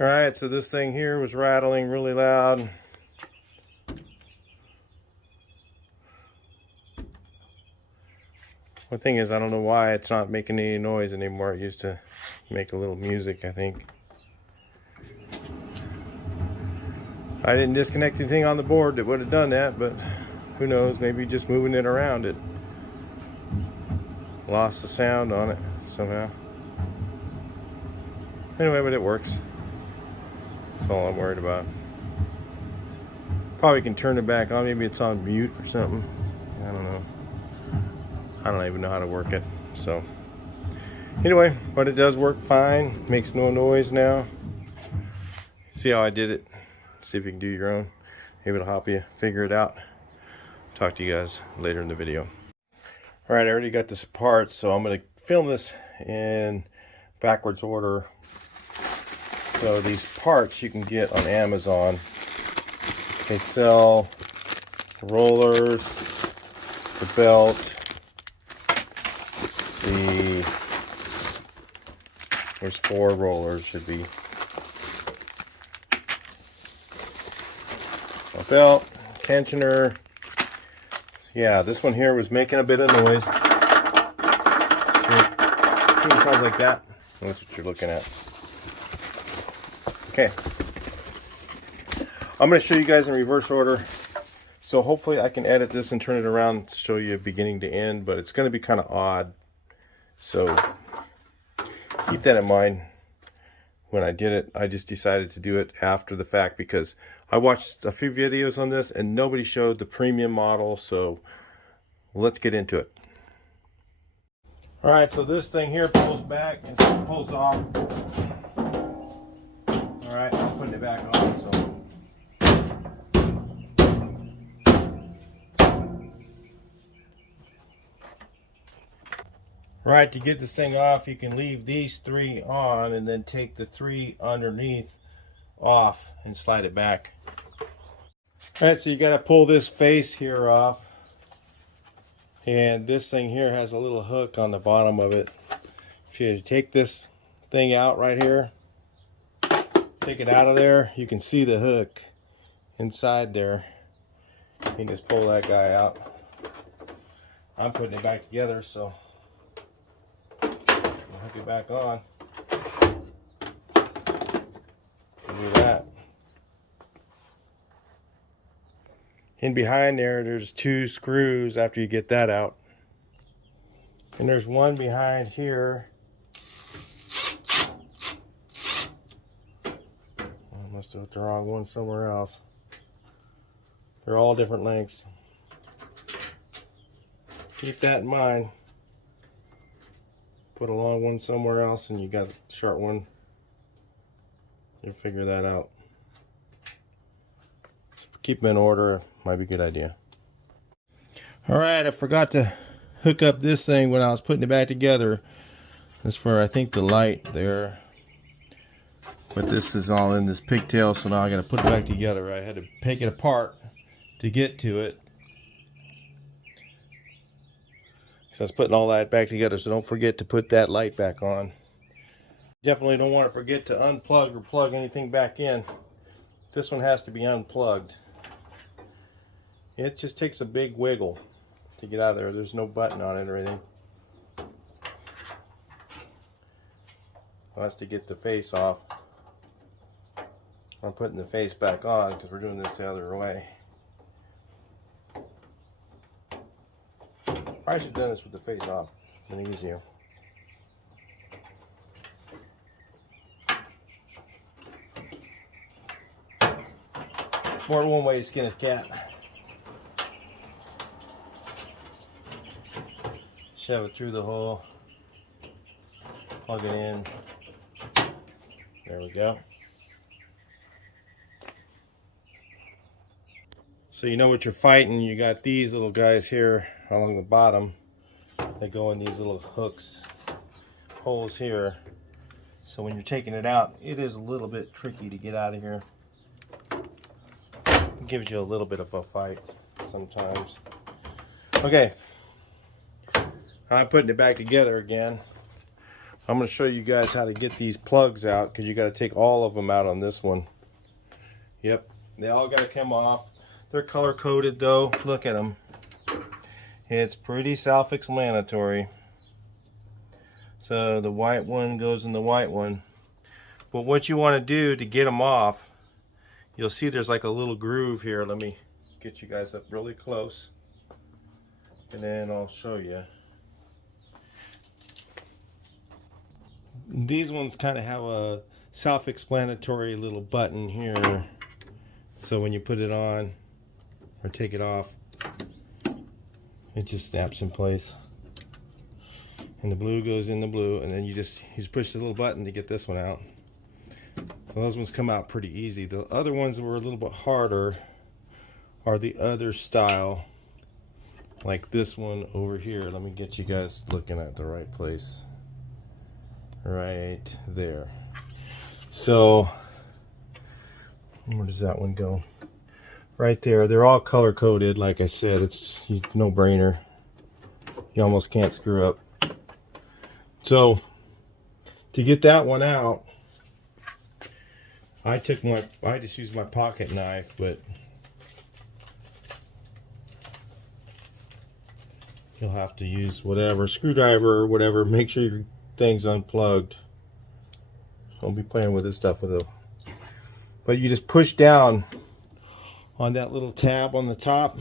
Alright, so this thing here was rattling really loud. The thing is, I don't know why it's not making any noise anymore. It used to make a little music, I think. I didn't disconnect anything on the board that would have done that, but who knows, maybe just moving it around it lost the sound on it somehow. Anyway, but it works. That's all I'm worried about. Probably can turn it back on. Maybe it's on mute or something. I don't know. I don't even know how to work it. So anyway, but it does work fine. Makes no noise now. See how I did it? See if you can do your own. Maybe it'll help you figure it out. Talk to you guys later in the video. Alright, I already got this apart, so I'm going to film this in backwards order. So these parts you can get on Amazon. They sell the rollers, the belt, there's 4 rollers, should be. A belt, tensioner. Yeah, this one here was making a bit of noise. See what sounds like that? That's what you're looking at. Okay. I'm going to show you guys in reverse order. So hopefully I can edit this and turn it around to show you beginning to end, but it's going to be kind of odd. So keep that in mind. When I did it, I just decided to do it after the fact because I watched a few videos on this and nobody showed the premium model, so let's get into it. Alright, so this thing here pulls back and pulls off. Alright, I'm putting it back on. So right, to get this thing off, you can leave these 3 on and then take the 3 underneath off and slide it back. Alright, so you got to pull this face here off, and this thing here has a little hook on the bottom of it. If you take this thing out right here, take it out of there, you can see the hook inside there. You can just pull that guy out. I'm putting it back together, so hook it back on. Do that. In behind there's 2 screws after you get that out. And there's one behind here. I must have put the wrong one somewhere else. They're all different lengths. Keep that in mind. Put a long one somewhere else and you got a short one. You'll figure that out. So keep them in order, might be a good idea. Alright, I forgot to hook up this thing when I was putting it back together. This for, I think, the light there. But this is all in this pigtail, so now I gotta put it back together. I had to take it apart to get to it. So I was putting all that back together, so don't forget to put that light back on. Definitely don't want to forget to unplug or plug anything back in. This one has to be unplugged. It just takes a big wiggle to get out of there. There's no button on it or anything. That's to get the face off. I'm putting the face back on because we're doing this the other way. I should have done this with the face off. It's been easier. More than one way to skin a cat. Shove it through the hole. Plug it in. There we go. So you know what you're fighting. You got these little guys here along the bottom. They go in these little hooks, holes here. So when you're taking it out, it is a little bit tricky to get out of here. It gives you a little bit of a fight sometimes. Okay, I'm putting it back together again. I'm going to show you guys how to get these plugs out, because you got to take all of them out on this one. Yep, they all got to come off. They're color coded though. Look at them. It's pretty self-explanatory. So the white one goes in the white one. But what you want to do to get them off, you'll see there's like a little groove here. Let me get you guys up really close, and then I'll show you. These ones kind of have a self-explanatory little button here. So when you put it on or take it off, it just snaps in place. And the blue goes in the blue, and then you just push the little button to get this one out. So those ones come out pretty easy. The other ones that were a little bit harder are the other style, like this one over here. Let me get you guys looking at the right place. Right there. So where does that one go? Right there. They're all color coded. Like I said, it's no brainer. You almost can't screw up. So to get that one out, I just used my pocket knife, but you'll have to use whatever, screwdriver or whatever. Make sure your thing's unplugged. Don't be playing with this stuff with it. But you just push down on that little tab on the top.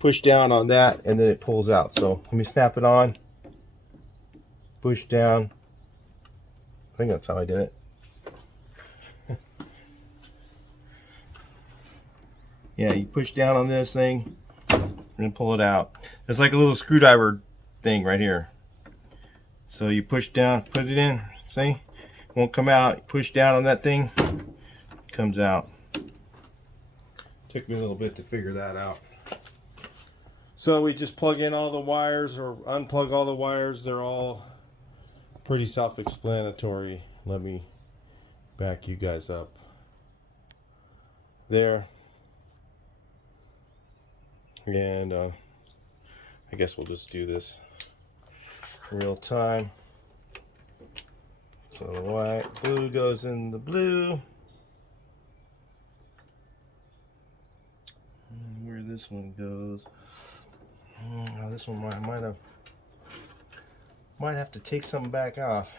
Push down on that, and then it pulls out. So let me snap it on. Push down. I think that's how I did it. Yeah, you push down on this thing and pull it out. It's like a little screwdriver thing right here. So you push down, put it in, see? It won't come out. You push down on that thing, it comes out. Took me a little bit to figure that out. So we just plug in all the wires or unplug all the wires. They're all pretty self-explanatory. Let me back you guys up. There. And I guess we'll just do this in real time. So the white, blue goes in the blue. And where this one goes, oh, this one might have to take some back off.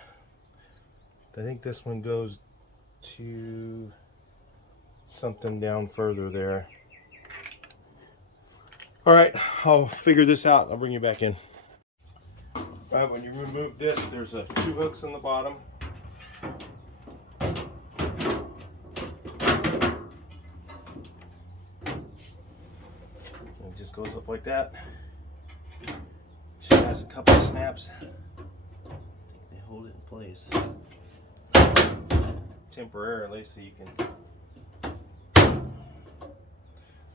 I think this one goes to something down further there. All right, I'll figure this out. I'll bring you back in. All right, when you remove this, there's two hooks on the bottom. It just goes up like that. She has a couple of snaps. They hold it in place temporarily, so you can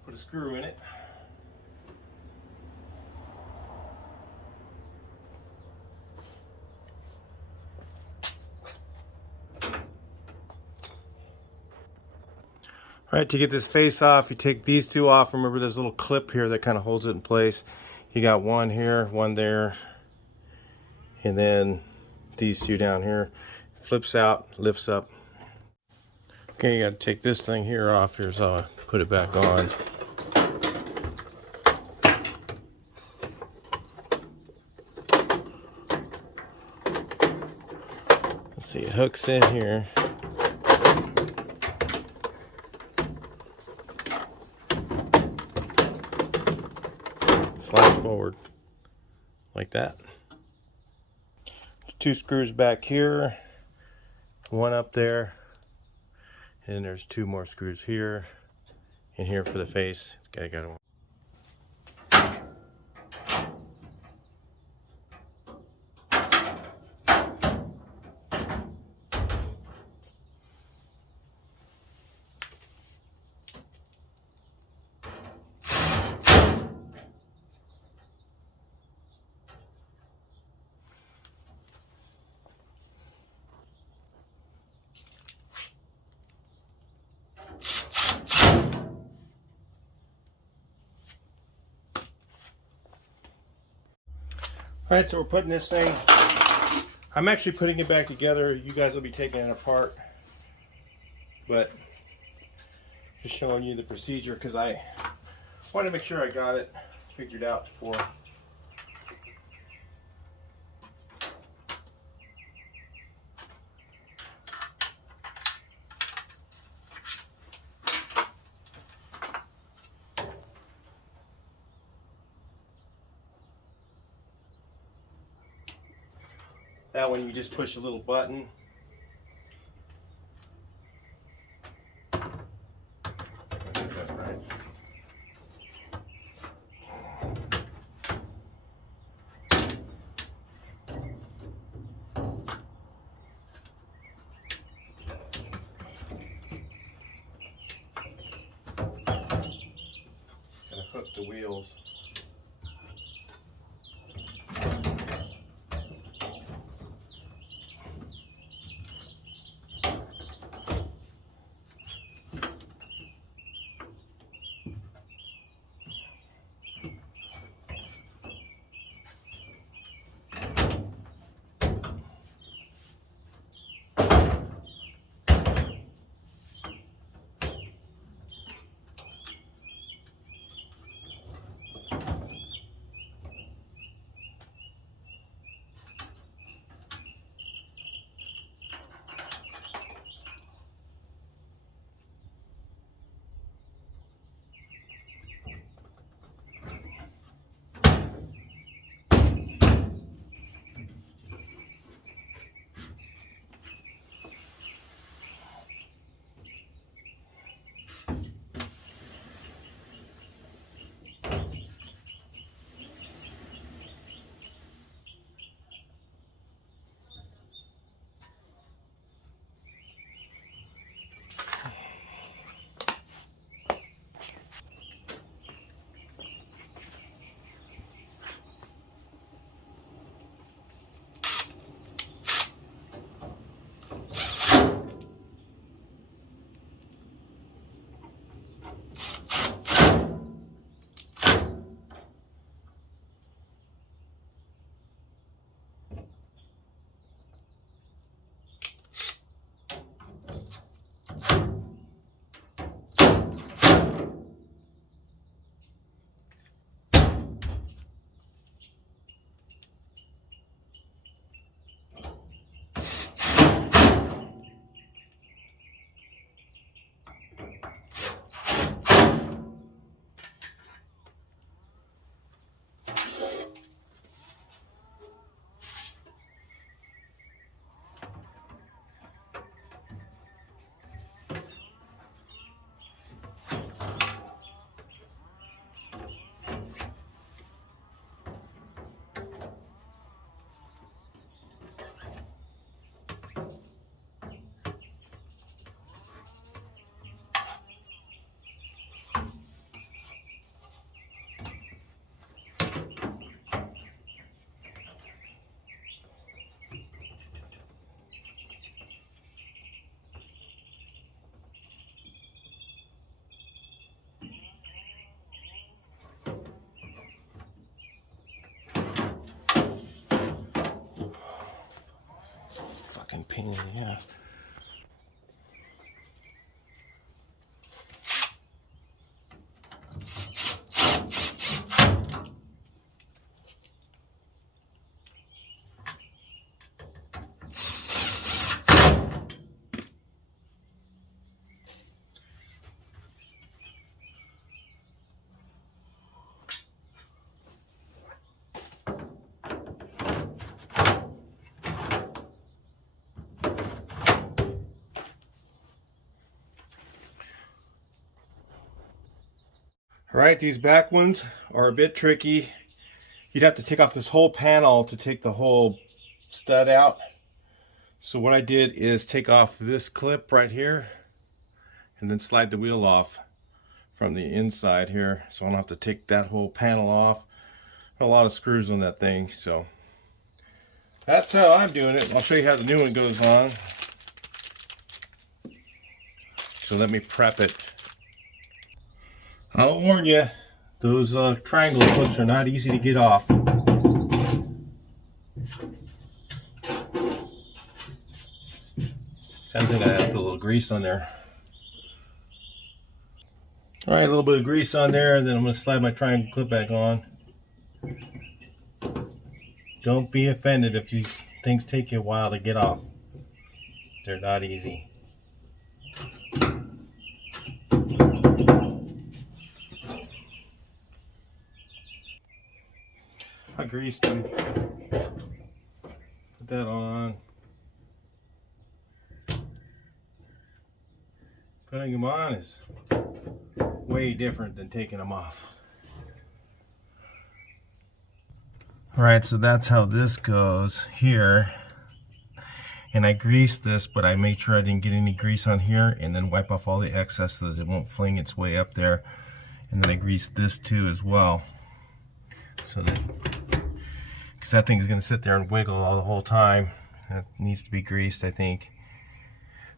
put a screw in it. All right, to get this face off, you take these two off. Remember, there's a little clip here that kind of holds it in place. You got one here, one there, and then these two down here. Flips out, lifts up. Okay, you got to take this thing here off. Here's how I put it back on. Let's see, it hooks in here. Slide forward like that. Two screws back here, one up there, and there's two more screws here and here for the face. It's got one. All right, so we're putting this thing I'm actually putting it back together. You guys will be taking it apart, but just showing you the procedure because I want to make sure I got it figured out before. That one you just push a little button. That's right. Gonna hook the wheels. Fucking pain in the ass. Alright, these back ones are a bit tricky. You'd have to take off this whole panel to take the whole stud out. So what I did is take off this clip right here and then slide the wheel off from the inside here, so I don't have to take that whole panel off. A lot of screws on that thing, so that's how I'm doing it. I'll show you how the new one goes on. So let me prep it. I'll warn you, those triangle clips are not easy to get off. grease on there. All right, a little bit of grease on there, and then I'm going to slide my triangle clip back on. Don't be offended if these things take you a while to get off. They're not easy. I greased them. Put that on. Putting them on is way different than taking them off. Alright, so that's how this goes here. And I greased this, but I made sure I didn't get any grease on here, and then wipe off all the excess so that it won't fling its way up there. And then I greased this too as well. So that, because that thing is going to sit there and wiggle all the whole time. That needs to be greased, I think.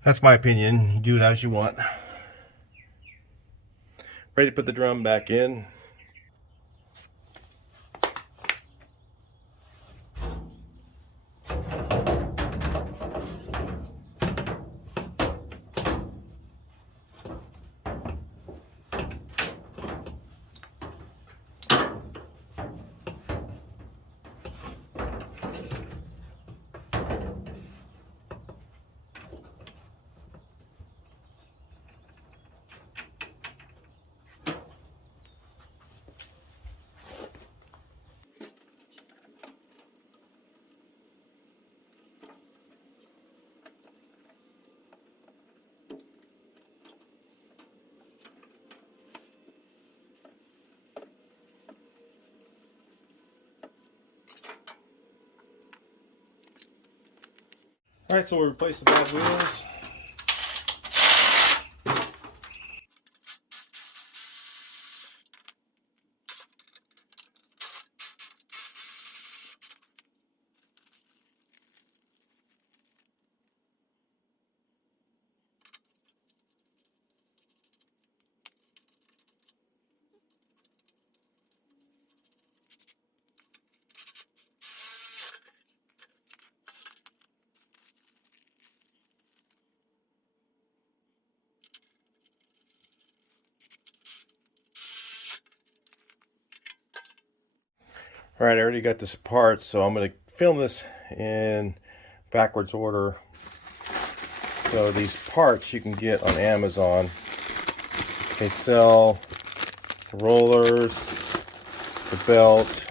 That's my opinion. You do it as you want. Ready to put the drum back in. Alright, so we'll replace the bad wheels. Alright, I already got this apart, so I'm going to film this in backwards order. So these parts you can get on Amazon. They sell the rollers, the belt,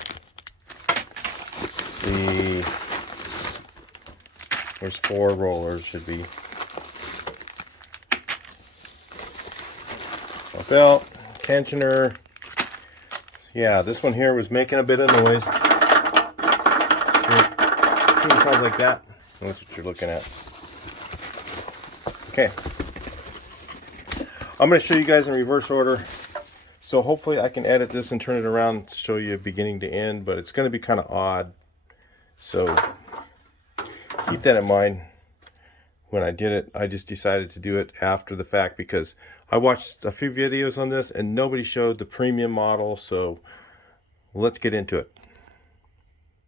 there's 4 rollers, should be. A belt, tensioner. Yeah, this one here was making a bit of noise. See what sounds like that? That's what you're looking at. Okay. I'm going to show you guys in reverse order. So hopefully I can edit this and turn it around, show you beginning to end, but it's going to be kind of odd. So keep that in mind. When I did it, I just decided to do it after the fact because I watched a few videos on this and nobody showed the premium model, so let's get into it.